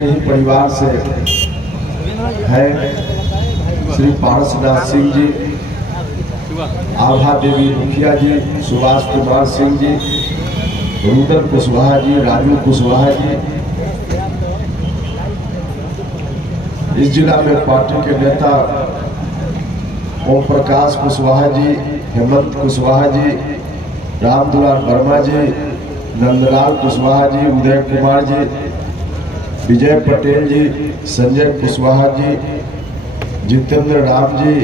परिवार से है श्री पारसनाथ सिंह जी, आभा देवी मुखिया जी, सुभाष कुमार सिंह जी, रुदन कुशवाहा जी, राजू कुशवाहा जी। इस जिला में पार्टी के नेता ओम प्रकाश कुशवाहा जी, हेमंत कुशवाहा जी, रामदुलाल वर्मा जी, नंदलाल कुशवाहा जी, उदय कुमार जी, विजय पटेल जी, संजय कुशवाहा जी, जितेंद्र राम जी,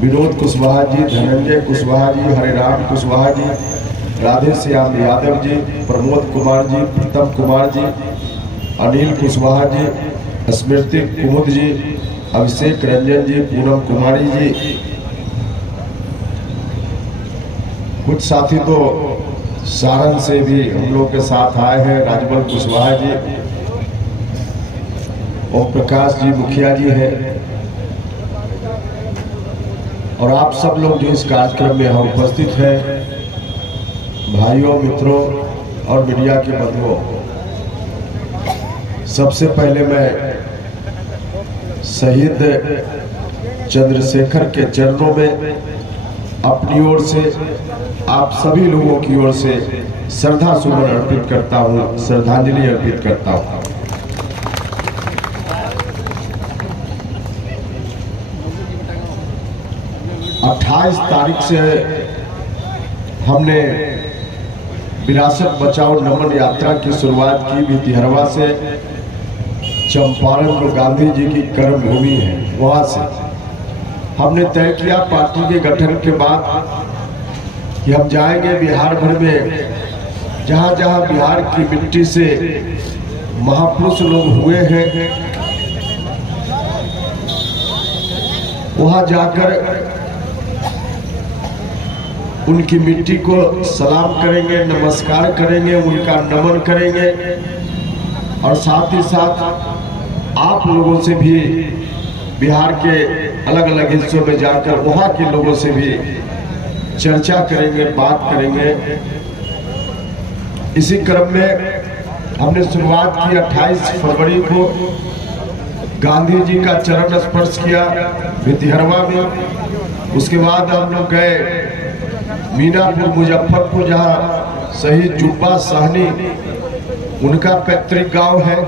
विनोद कुशवाहा जी, धनंजय कुशवाहा जी, हरिराम कुशवाहा जी, राधे श्याम यादव जी, प्रमोद कुमार जी, प्रीतम कुमार जी, अनिल कुशवाहा जी, स्मृति कुमुद जी, अभिषेक रंजन जी, पूनम कुमारी जी। कुछ साथी तो सारण से भी हम लोग के साथ आए हैं, राजबल कुशवाहा जी, ओम प्रकाश जी मुखिया जी हैं, और आप सब लोग जो इस कार्यक्रम में यहाँ उपस्थित हैं, भाइयों, मित्रों और मीडिया के बंधुओं, सबसे पहले मैं शहीद चंद्रशेखर के चरणों में अपनी ओर से, आप सभी लोगों की ओर से श्रद्धा सुमन अर्पित करता हूं, श्रद्धांजलि अर्पित करता हूं। अट्ठाईस तारीख से हमने विरासत बचाओ नमन यात्रा की शुरुआत की। भितिहरवा से चंपारण जो गांधी जी की कर्मभूमि है, वहां से हमने तय किया पार्टी के गठन के बाद कि हम जाएंगे बिहार भर में, जहां जहां बिहार की मिट्टी से महापुरुष लोग हुए हैं, वहां जाकर उनकी मिट्टी को सलाम करेंगे, नमस्कार करेंगे, उनका नमन करेंगे, और साथ ही साथ आप लोगों से भी बिहार के अलग अलग हिस्सों में जाकर वहां के लोगों से भी चर्चा करेंगे, बात करेंगे। इसी क्रम में हमने शुरुआत की 28 फरवरी को गांधी जी का चरण स्पर्श किया भितिहरवा में। उसके बाद हम लोग गए मीनापुर मुजफ्फरपुर, जहां शहीद जुब्बा साहनी उनका पैतृक गांव है,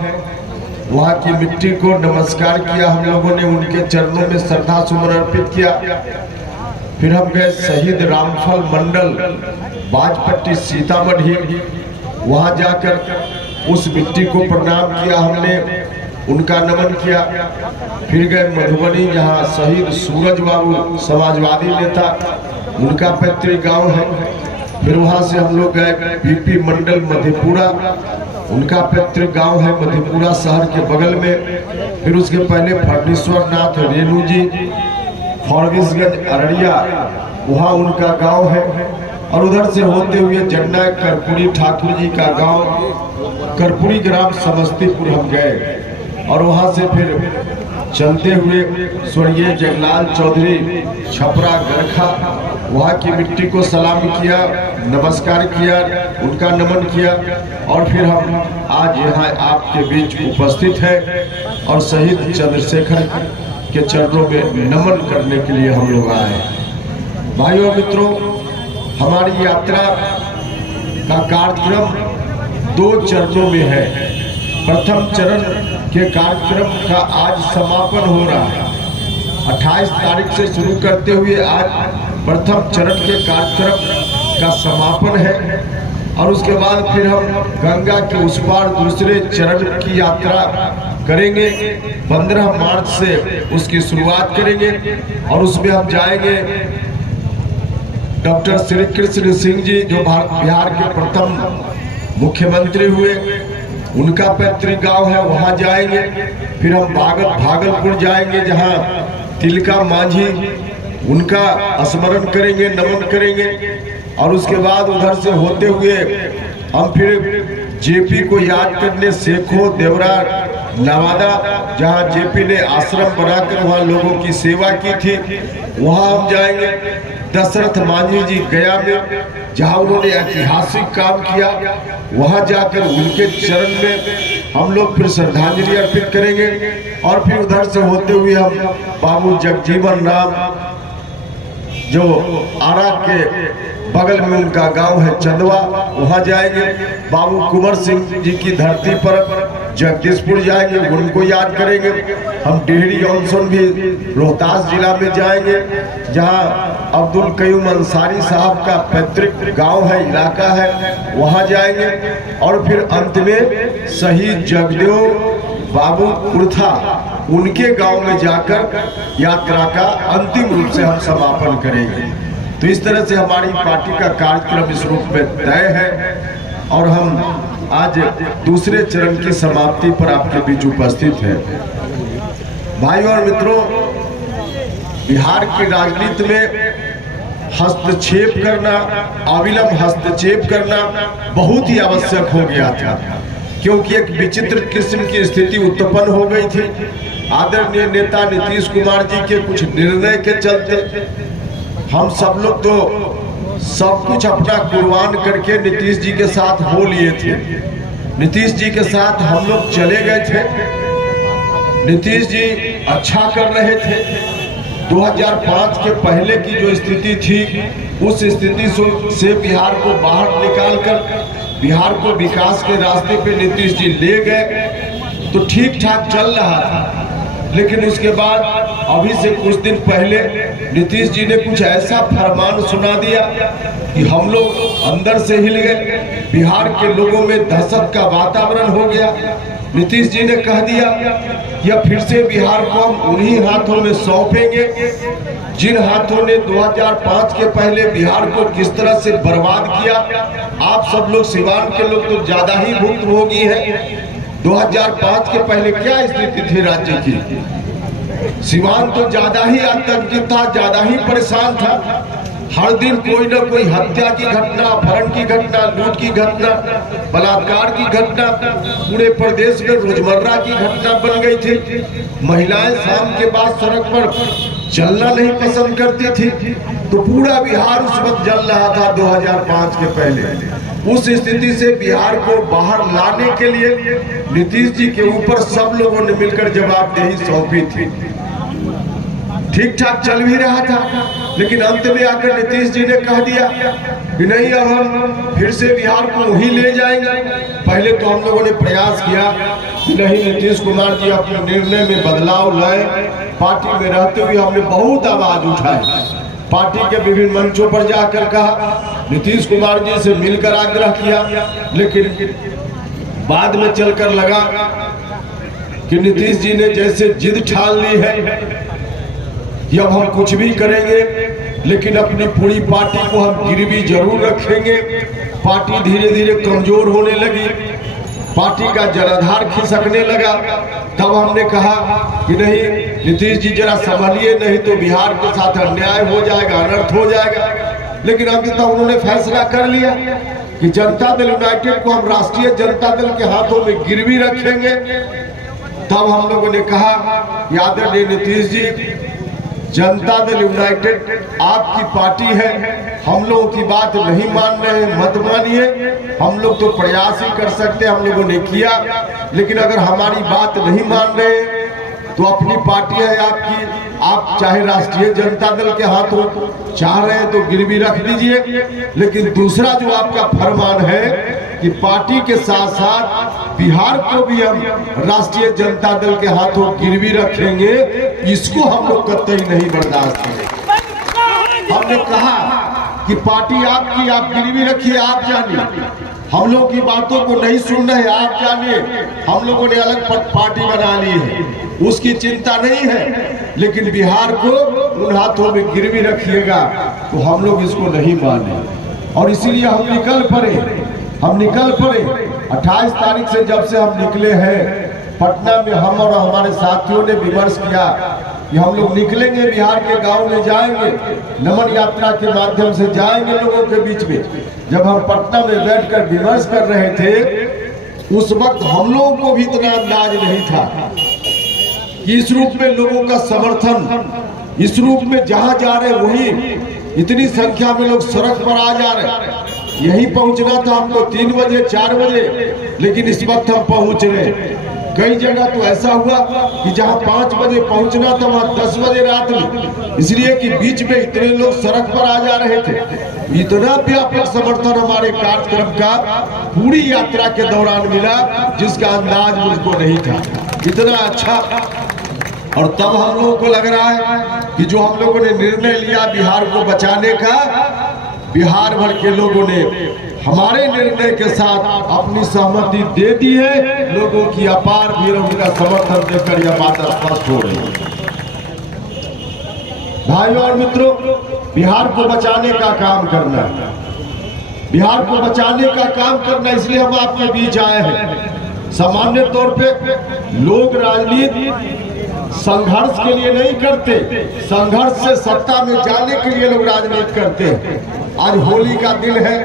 वहां की मिट्टी को नमस्कार किया हम लोगों ने, उनके चरणों में श्रद्धा सुमन अर्पित किया। फिर हम गए शहीद रामफल मंडल बाजपट्टी सीतामढ़ी, वहां जाकर उस मिट्टी को प्रणाम किया हमने, उनका नमन किया। फिर गए मधुबनी, जहां शहीद सूरज बाबू समाजवादी नेता, उनका पैतृक गांव है। फिर वहां से हम लोग गए पीपी मंडल मधेपुरा, उनका पैतृक गांव है मधेपुरा शहर के बगल में। फिर उसके पहले फर्नीश्वर नाथ रेणु जी, फॉरबिसगंज अररिया, वहाँ उनका गांव है। और उधर से होते हुए जन्ना कर्पूरी ठाकुर जी का गांव कर्पूरी ग्राम समस्तीपुर हम गए, और वहाँ से फिर चलते हुए स्वर्गीय जगलाल चौधरी छपरा गरखा, वहाँ की मिट्टी को सलाम किया, नमस्कार किया, उनका नमन किया। और फिर हम आज यहाँ आपके बीच उपस्थित हैं और शहीद चंद्रशेखर के चरणों में नमन करने के लिए हम लोग आए। भाइयों मित्रों, हमारी यात्रा का कार्यक्रम 2 चरणों में है। प्रथम चरण के कार्यक्रम का आज समापन हो रहा है। 28 तारीख से शुरू करते हुए आज प्रथम चरण के कार्यक्रम का समापन है, और उसके बाद फिर हम गंगा के उस पार दूसरे चरण की यात्रा करेंगे। 15 मार्च से उसकी शुरुआत करेंगे, और उसमें हम जाएंगे डॉक्टर श्री कृष्ण सिंह जी, जो बिहार के प्रथम मुख्यमंत्री हुए, उनका पैतृक गांव है, वहां जाएंगे। फिर हम भागलपुर जाएंगे, जहां तिलका मांझी, उनका स्मरण करेंगे, नमन करेंगे। और उसके बाद उधर से होते हुए हम फिर जेपी को याद करने सेखो देवरा नवादा, जहां जेपी ने आश्रम बनाकर वहां लोगों की सेवा की थी, वहां हम जाएंगे। दशरथ मांझी जी गया में, जहां उन्होंने ऐतिहासिक काम किया, वहां जाकर उनके चरण में हम लोग फिर श्रद्धांजलि अर्पित करेंगे। और फिर उधर से होते हुए हम बाबू जगजीवन राम, जो आरा के बगल में उनका गांव है चंदवा, वहां जाएंगे। बाबू कुंवर सिंह जी की धरती पर जगदीशपुर जाएंगे, उनको याद करेंगे। हम डेहरी ऑनसन भी रोहतास जिला में जाएंगे, जहां अब्दुल कयूम अंसारी साहब का पैतृक गांव है, इलाका है, वहां जाएंगे। और फिर अंत में शहीद जगदेव बाबू उर्था, उनके गांव में जाकर यात्रा का अंतिम रूप से हम समापन करेंगे। तो इस तरह से हमारी पार्टी का कार्यक्रम इस रूप में तय है और हम आज दूसरे चरण की समाप्ति पर आपके बीच उपस्थित हैं। भाइयों और मित्रों, बिहार की राजनीति में हस्तक्षेप करना, अविलंब हस्तक्षेप करना बहुत ही आवश्यक हो गया था, क्योंकि एक विचित्र किस्म की स्थिति उत्पन्न हो गई थी। आदरणीय नेता नीतीश कुमार जी के कुछ निर्णय के चलते हम सब लोग तो सब कुछ अपना कुर्बान करके नीतीश जी के साथ हो लिए थे। नीतीश जी के साथ हम लोग चले गए थे। नीतीश जी अच्छा कर रहे थे। 2005 के पहले की जो स्थिति थी, उस स्थिति से बिहार को बाहर निकालकर बिहार को विकास के रास्ते पे नीतीश जी ले गए, तो ठीक ठाक चल रहा था। लेकिन उसके बाद अभी से कुछ दिन पहले नीतीश जी ने कुछ ऐसा फरमान सुना दिया कि हम लोग अंदर से हिल गए। बिहार के लोगों में दहशत का वातावरण हो गया। नीतीश जी ने कह दिया कि अब फिर से बिहार को हम उन्हीं हाथों में सौंपेंगे जिन हाथों ने 2005 के पहले बिहार को किस तरह से बर्बाद किया। आप सब लोग सिवान के लोग तो ज्यादा ही भुक्तभोगी हैं। 2005 के पहले क्या स्थिति थी राज्य की? सिवान तो ज्यादा ही आतंकित था, ज्यादा ही परेशान था। हर दिन कोई ना कोई हत्या की घटना, अपहरण की घटना, लूट की घटना, बलात्कार की घटना पूरे प्रदेश में रोजमर्रा की घटना बन गई थी। महिलाएं शाम के बाद सड़क पर चलना नहीं पसंद करती थी। तो पूरा बिहार उस वक्त जल रहा था 2005 के पहले। उस स्थिति से बिहार को बाहर लाने के लिए नीतीश जी के ऊपर सब लोगों ने मिलकर जवाबदेही सौंपी थी। ठीक ठाक चल भी रहा था, लेकिन अंत में आकर नीतीश जी ने कह दिया कि नहीं, अब हम फिर से बिहार को वहीं ले जाएंगे। पहले तो हम लोगों ने प्रयास किया कि नहीं, नीतीश कुमार जी अपने निर्णय में बदलाव लाए। पार्टी में रहते हुए हमने बहुत आवाज उठाई, पार्टी के विभिन्न मंचों पर जाकर कहा, नीतीश कुमार जी से मिलकर आग्रह किया। लेकिन बाद में चलकर लगा कि नीतीश जी ने जैसे जिद ठान ली है कि अब हम कुछ भी करेंगे, लेकिन अपनी पूरी पार्टी को हम गिरवी जरूर रखेंगे। पार्टी धीरे धीरे कमजोर होने लगी, पार्टी का जनाधार खिसकने लगा। तब हमने कहा कि नहीं, नीतीश जी जरा संभलिए, नहीं तो बिहार के साथ अन्याय हो जाएगा, अनर्थ हो जाएगा। लेकिन अभी तक उन्होंने फैसला कर लिया कि जनता दल यूनाइटेड को हम राष्ट्रीय जनता दल के हाथों में गिरवी रखेंगे। तब हम लोगों ने कहा कि आदरणीय नीतीश जी, जनता दल यूनाइटेड आपकी पार्टी है, हम लोगों की बात नहीं मान रहे हैं, मत मानिए। हम लोग तो प्रयास ही कर सकते हैं, हम लोगों ने किया। लेकिन अगर हमारी बात नहीं मान रहे तो अपनी पार्टी है आपकी, आप चाहे राष्ट्रीय जनता दल के हाथों चाह रहे हैं तो गिरवी रख दीजिए। लेकिन दूसरा जो आपका फरमान है कि पार्टी के साथ साथ बिहार को भी हम राष्ट्रीय जनता दल के हाथों गिरवी रखेंगे, इसको हम लोग कतई नहीं बर्दाश्त करेंगे। हमने कहा कि पार्टी आपकी, आप गिरवी रखिए, आप जानिए, हम लोग की बातों को नहीं सुन रहे, आप जानिए। हम लोगों ने अलग पार्टी बना ली है, उसकी चिंता नहीं है, लेकिन बिहार को उन हाथों में गिरवी रखिएगा तो हम लोग इसको नहीं माने। और इसीलिए हम निकल पड़े। 28 तारीख से जब से हम निकले हैं, पटना में हम और हमारे साथियों ने विमर्श किया कि हम लोग निकलेंगे, बिहार के गांव में जाएंगे, नमन यात्रा के माध्यम से जाएंगे लोगों के बीच में। जब हम पटना में बैठकर विमर्श कर रहे थे, उस वक्त हम लोगों को भी इतना अंदाज नहीं था कि इस रूप में लोगों का समर्थन, इस रूप में जहां जा रहे वहीं इतनी संख्या में लोग सड़क पर आ जा रहे हैं। यही पहुंचना था हमको 3 बजे 4 बजे, लेकिन इस वक्त हम पहुंच रहे। कई जगह तो ऐसा हुआ कि जहां 5 बजे पहुंचना था वहां 10 बजे रात में, इसलिए कि बीच में इतने लोग सड़क पर आ जा रहे थे। इतना व्यापक समर्थन हमारे कार्यक्रम का पूरी यात्रा के दौरान मिला जिसका अंदाज मुझको नहीं था। इतना अच्छा। और तब हम लोगों को लग रहा है कि जो हम लोगों ने निर्णय लिया बिहार को बचाने का, बिहार भर के लोगों ने हमारे निर्णय के साथ अपनी सहमति दे दी है। लोगों की अपार भीड़ का समर्थन देकर यह बात स्पष्ट हो रही है। भाइयों और मित्रों, बिहार को बचाने का काम करना है, बिहार को बचाने का काम करना, इसलिए हम आपके बीच आए हैं। सामान्य तौर पे लोग राजनीति संघर्ष के लिए नहीं करते, संघर्ष से सत्ता में जाने के लिए लोग राजनीति करते हैं। आज होली का दिन है,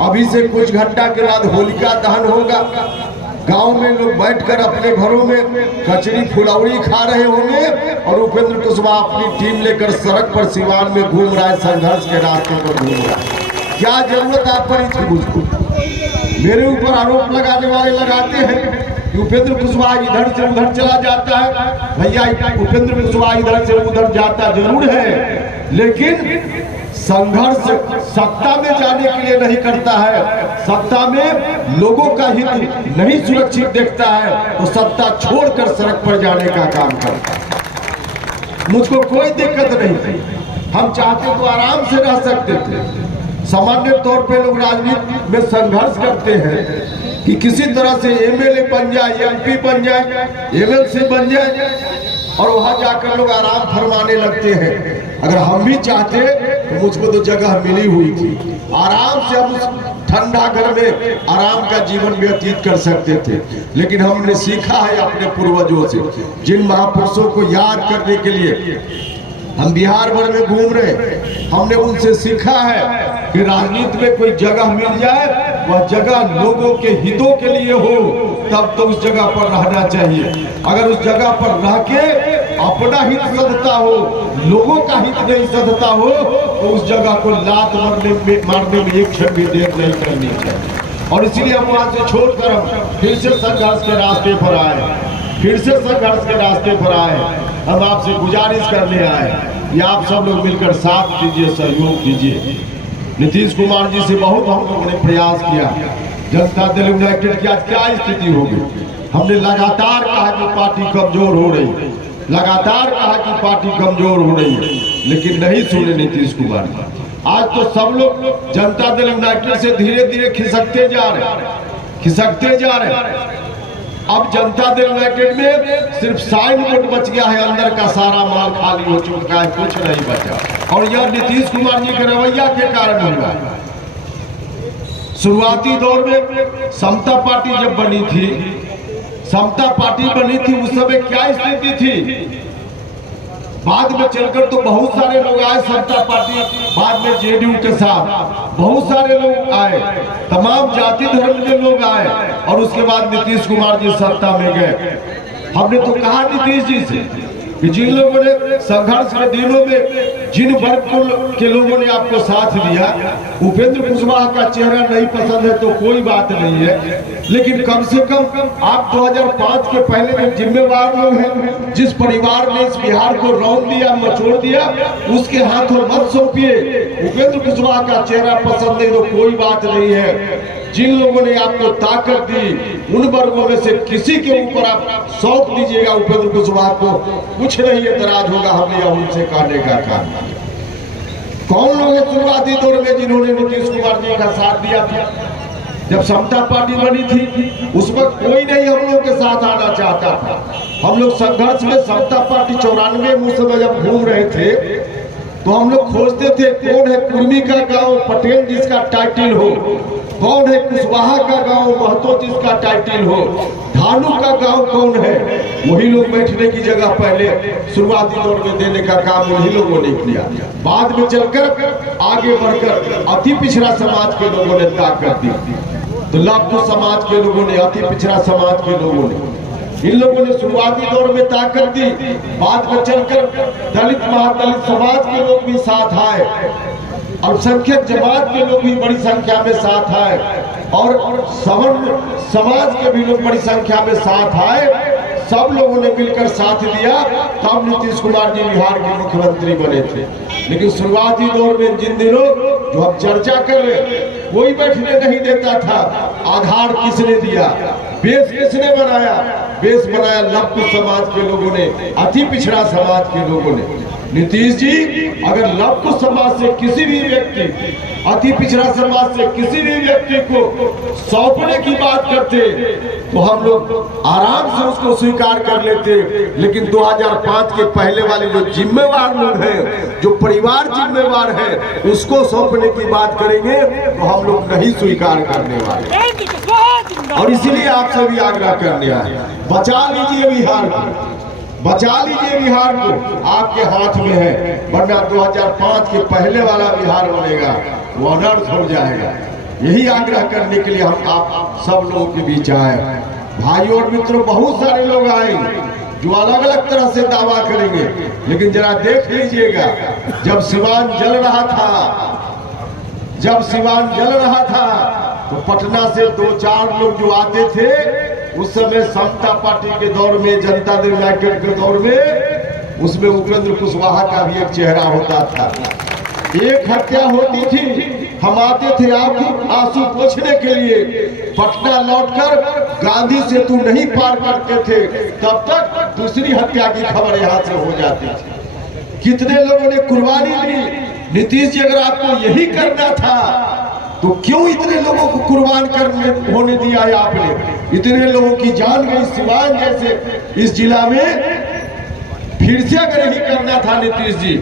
अभी से कुछ घंटा के बाद होलिका दहन होगा। गांव में लोग बैठकर अपने घरों में कचरी फुलौरी खा रहे होंगे और उपेंद्र कुशवाहा अपनी टीम लेकर सड़क पर सिवान में घूम रहा है, संघर्ष के रास्ते पर घूम रहा है। क्या जरूरत आप पड़ी थी मुझको? मेरे ऊपर आरोप लगाने वाले लगाते हैं कि उपेंद्र कुशवाहा इधर से उधर चला जाता है। भैया, उपेंद्र कुशवाहा इधर से उधर जाता जरूर है, लेकिन संघर्ष सत्ता में जाने के लिए नहीं करता है। सत्ता में लोगों का हित नहीं सुरक्षित देखता है तो सत्ता छोड़कर सड़क पर जाने का काम करता है। मुझको कोई दिक्कत नहीं थी, हम चाहते तो आराम से रह सकते थे। सामान्य तौर पे लोग राजनीति में संघर्ष करते हैं कि किसी तरह से एमएलए बन जाए, एमपी बन जाए, एमएलसी बन जाए और वहां जाकर लोग आराम फरमाने लगते हैं। अगर हम भी चाहते तो मुझको तो जगह मिली हुई थी, आराम से हम उस ठंडा घर में आराम का जीवन व्यतीत कर सकते थे। लेकिन हमने सीखा है अपने पूर्वजों से, जिन महापुरुषों को याद करने के लिए हम बिहार भर में घूम रहे, हमने उनसे सीखा है कि राजनीति में कोई जगह मिल जाए, वह जगह लोगों के हितों के लिए हो, तब तो उस जगह पर रहना चाहिए। अगर उस जगह पर रह के अपना हित सधता हो, लोगों का हित नहीं सधता हो, तो उस जगह को लात मारने में एक क्षण भी देर नहीं करनी चाहिए। और इसीलिए हम वहां से छोड़कर हम फिर से संघर्ष के रास्ते पर आए, फिर से संघर्ष के रास्ते पर आए। हम आपसे गुजारिश करने आए कि आप सब लोग मिलकर साथ दीजिए, सहयोग दीजिए। नीतीश कुमार जी से बहुत हम लोगों ने प्रयास किया। जनता दल यूनाइटेड की आज क्या स्थिति होगी? हमने लगातार कहा कि पार्टी कमजोर हो रही, लगातार कहा कि पार्टी कमजोर हो रही है, लेकिन नहीं सुने नीतीश कुमार जी। आज तो सब लोग जनता दल यूनाइटेड से धीरे धीरे खिसकते जा रहे, खिसकते जा रहे। अब जनता दल यूनाइटेड में सिर्फ साइन बोर्ड बच गया है, अंदर का सारा माल खाली हो चुका है, कुछ नहीं बचा। और यह नीतीश कुमार जी के रवैया के कारण हुआ। शुरुआती दौर में समता पार्टी जब बनी थी, समता पार्टी बनी थी, उस समय क्या स्थिति थी? बाद में चलकर तो बहुत सारे लोग आए समता पार्टी, बाद में जेडीयू के साथ बहुत सारे लोग आए, तमाम जाति धर्म के लोग आए और उसके बाद नीतीश कुमार जी सत्ता में गए। हमने तो कहा नीतीश जी से कि जिन लोगों ने संघर्ष के दिनों में जिन वर्ग के लोगों ने आपको साथ दिया, उपेंद्र कुशवाहा का चेहरा नहीं पसंद है तो कोई बात नहीं है, लेकिन कम से कम आप 2005 के पहले के जिम्मेवार लोग हैं। जिस परिवार ने इस बिहार को रौंद दिया, मचोड़ दिया, उसके हाथों मत सौंपिए। उपेंद्र कुशवाहा का चेहरा पसंद नहीं तो कोई बात नहीं है। जिन लोगों ने आपको ताकत दी, उन वर्गों में से किसी के ऊपर आप सौंप दीजिएगा उपेंद्र कुशवाहा को, कुछ नहीं एतराज होगा। हमने उनसे कहने का काम। कौन लोग शुरुआती दौर में जिन्होंने नीतीश कुमार जी का साथ दिया था? जब समता पार्टी बनी थी उस वक्त कोई नहीं हम लोग के साथ आना चाहता था। हम लोग संघर्ष में समता पार्टी 94 में उस समय जब घूम रहे थे तो हम लोग खोजते थे कौन है कुर्मी का गांव पटेल जिसका टाइटिल हो, कौन है कुशवाहा का गांव महतो जिसका टाइटिल हो, धानु का गांव कौन है। वही लोग बैठने की जगह पहले शुरुआती दौर में देने का काम वही लोगों ने किया। बाद में चलकर आगे बढ़कर अति पिछड़ा समाज के लोगों ने ताकत दी, तो लब्ध समाज के लोगों ने, अति पिछड़ा समाज के लोगों ने इन लोगों ने शुरुआती दौर में ताकत दी, बाद में चलकर दलित महादलित समाज के लोग भी साथ आए, अल्पसंख्यक जमात के लोग भी बड़ी संख्या में साथ आए और सवर्ण समाज के भी लोग बड़ी संख्या में साथ आए। सब लोगों ने मिलकर साथ दिया, तब नीतीश कुमार जी बिहार के मुख्यमंत्री बने थे। लेकिन शुरुआती दौर में जिन दिनों जो हम चर्चा कर रहे, कोई बैठने नहीं देता था। आधार किसने दिया, बेस किसने बनाया? बेस बनाया लघु समाज के लोगों ने, अति पिछड़ा समाज के लोगों ने। नीतीश जी अगर लघु समाज से किसी भी व्यक्ति, अति पिछड़ा समाज से किसी भी व्यक्ति को सौंपने की बात करते तो हम लोग आराम से उसको स्वीकार कर लेते। लेकिन 2005 के पहले वाले जो जिम्मेवार लोग हैं, जो परिवार जिम्मेवार है, उसको सौंपने की बात करेंगे तो हम लोग नहीं स्वीकार करने वाले। और इसीलिए आपसे भी आग्रह करने आए, बचा लीजिए बिहार को, बचा लीजिए बिहार को, आपके हाथ में है। वरना 2005 के पहले वाला बिहार बनेगा, वो अनर्थ हो जाएगा। यही आग्रह करने के लिए हम आप सब लोगों के बीच आए। भाइयों और मित्रों, बहुत सारे लोग आएंगे जो अलग अलग तरह से दावा करेंगे, लेकिन जरा देख लीजिएगा, जब सिवान जल रहा था, जब सिवान जल रहा था तो पटना से 2-4 लोग जो आते थे, उस समय समता पार्टी के दौर में, जनता दल यूनाइटेड के दौर में, उसमें उपेंद्र कुशवाहा का भी एक चेहरा होता था। एक हत्या होती थी, हम आते थे आपको आंसू पोंछने के लिए, पटना लौटकर गांधी से तू नहीं पार करते थे, तब तक दूसरी हत्या की खबर यहाँ से हो जाती थी। कितने लोगों ने कुर्बानी दी। नीतीश जी, अगर आपको यही करना था तो क्यों इतने लोगों को कुर्बान करने होने दिया है आपने? इतने लोगों की जान गई सिवान जैसे इस जिला में। फिर से अगर यही करना था नीतीश जी,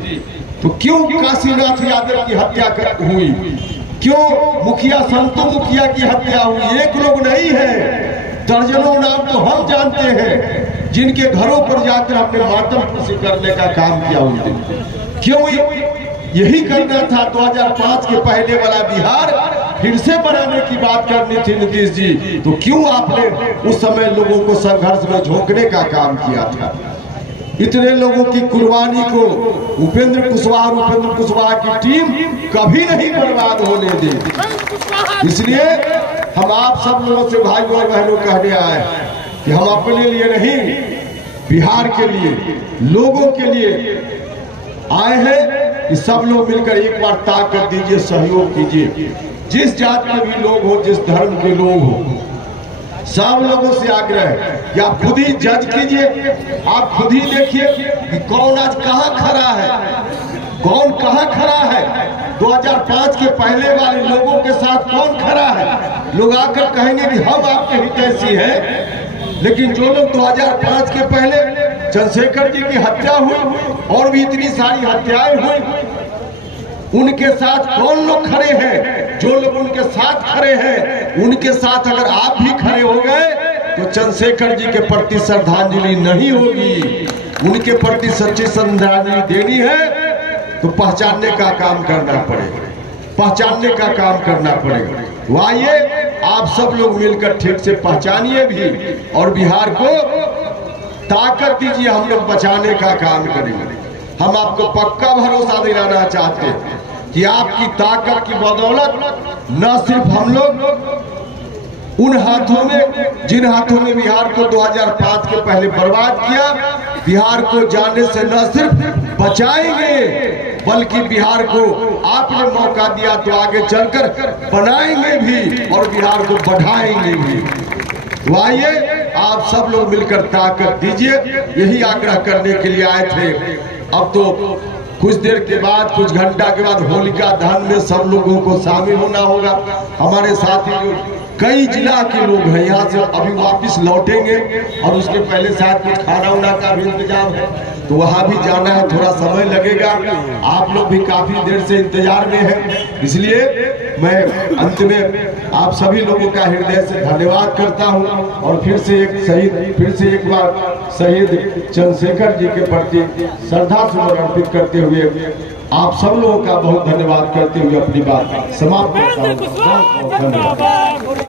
तो क्यों काशीनाथ यादव की हत्या हुई? क्यों मुखिया संतों मुखिया की हत्या हुई? एक लोग नहीं है, दर्जनों नाम तो हम जानते हैं, जिनके घरों पर जाकर हमने मातम खुशी करने का काम किया उस दिन। क्यों यही करना था? 2005 के पहले वाला बिहार फिर से बनाने की बात करनी थी नीतीश जी, तो क्यों आपने उस समय लोगों को संघर्ष में झोंकने का काम किया था? इतने लोगों की कुर्बानी को उपेंद्र कुशवाहा की टीम कभी नहीं बर्बाद होने दी। इसलिए हम आप सब लोगों से भाइयों और बहनों कहने आए कि हम अपने लिए नहीं, बिहार के लिए, लोगों के लिए आए हैं कि सब लोग मिलकर एक बार ताकत दीजिए, सहयोग कीजिए। जिस जात के भी लोग हो, जिस धर्म के लोग हो, सब लोगों से आग्रह है कि आप खुद ही जज कीजिए, आप खुद ही देखिए कि कौन आज कहाँ खड़ा है, कौन कहाँ खड़ा है। 2005 के पहले वाले लोगों के साथ कौन खड़ा है? लोग आकर कहेंगे कि हम आपके हितैषी हैं, लेकिन जो लोग 2005 के पहले चंद्रशेखर जी की हत्या हुई और भी इतनी सारी हत्याएं हुई, उनके साथ कौन लोग खड़े हैं? जो लोग उनके साथ खड़े हैं, उनके साथ अगर आप भी खड़े हो गए तो चंद्रशेखर जी के प्रति श्रद्धांजलि नहीं होगी। उनके प्रति सच्ची श्रद्धांजलि देनी है तो पहचानने का काम करना पड़ेगा, पहचानने का काम करना पड़ेगा। तो आइए आप सब लोग मिलकर ठीक से पहचानिए भी और बिहार को ताकत दीजिए। हम लोग बचाने का काम करेंगे। हम आपको पक्का भरोसा दिलाना चाहते हैं कि आपकी ताकत की बदौलत न सिर्फ हम लोग उन हाथों में, जिन हाथों ने बिहार को 2005 के पहले बर्बाद किया, बिहार को जाने से न सिर्फ बचाएंगे बल्कि बिहार को आपने मौका दिया तो आगे चलकर बनाएंगे भी और बिहार को बढ़ाएंगे भी। तो आइए आप सब लोग मिलकर ताकत दीजिए, यही आग्रह करने के लिए आए थे। अब तो कुछ देर के बाद, कुछ घंटा के बाद होलिका दहन में सब लोगों को शामिल होना होगा। हमारे साथी जो कई जिला के लोग हैं यहाँ से अभी वापस लौटेंगे और उसके पहले शायद कुछ खाना उना का भी इंतजाम है, तो वहाँ भी जाना है, थोड़ा समय लगेगा। आप लोग भी काफी देर से इंतजार में हैं, इसलिए मैं अंत में आप सभी लोगों का हृदय से धन्यवाद करता हूं और फिर से एक बार शहीद चंद्रशेखर जी के प्रति श्रद्धा सुमन अर्पित करते हुए आप सब लोगों का बहुत धन्यवाद करते हुए अपनी बात समाप्त करता हूं।